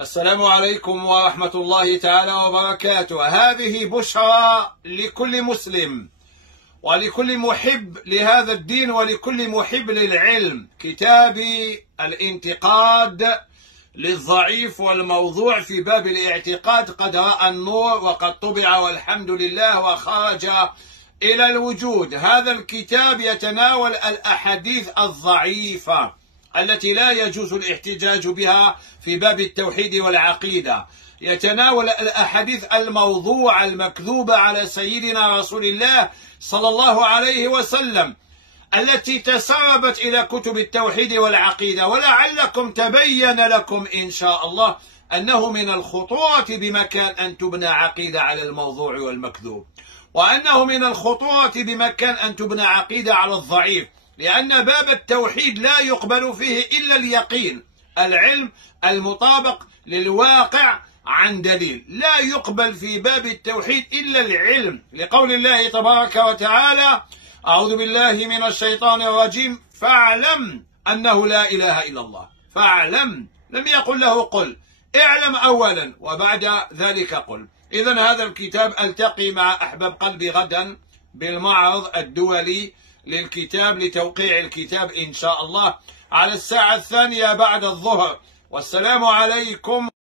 السلام عليكم ورحمة الله تعالى وبركاته. هذه بشرى لكل مسلم ولكل محب لهذا الدين ولكل محب للعلم. كتابي الانتقاد للضعيف والموضوع في باب الاعتقاد قد رأى النور وقد طبع والحمد لله وخرج إلى الوجود. هذا الكتاب يتناول الأحاديث الضعيفة التي لا يجوز الاحتجاج بها في باب التوحيد والعقيدة. يتناول الأحاديث الموضوعة المكذوبة على سيدنا رسول الله صلى الله عليه وسلم التي تسربت إلى كتب التوحيد والعقيدة. ولعلكم تبين لكم إن شاء الله أنه من الخطورة بمكان أن تبنى عقيدة على الموضوع والمكذوب، وأنه من الخطورة بمكان أن تبنى عقيدة على الضعيف، لأن باب التوحيد لا يقبل فيه إلا اليقين، العلم المطابق للواقع عن دليل. لا يقبل في باب التوحيد إلا العلم، لقول الله تبارك وتعالى: أعوذ بالله من الشيطان الرجيم، فاعلم أنه لا إله إلا الله. فاعلم، لم يقل له قل، اعلم أولا وبعد ذلك قل. إذن هذا الكتاب ألتقي مع أحباب قلبي غدا بالمعرض الدولي للكتاب لتوقيع الكتاب إن شاء الله على الساعة 2 بعد الظهر. والسلام عليكم.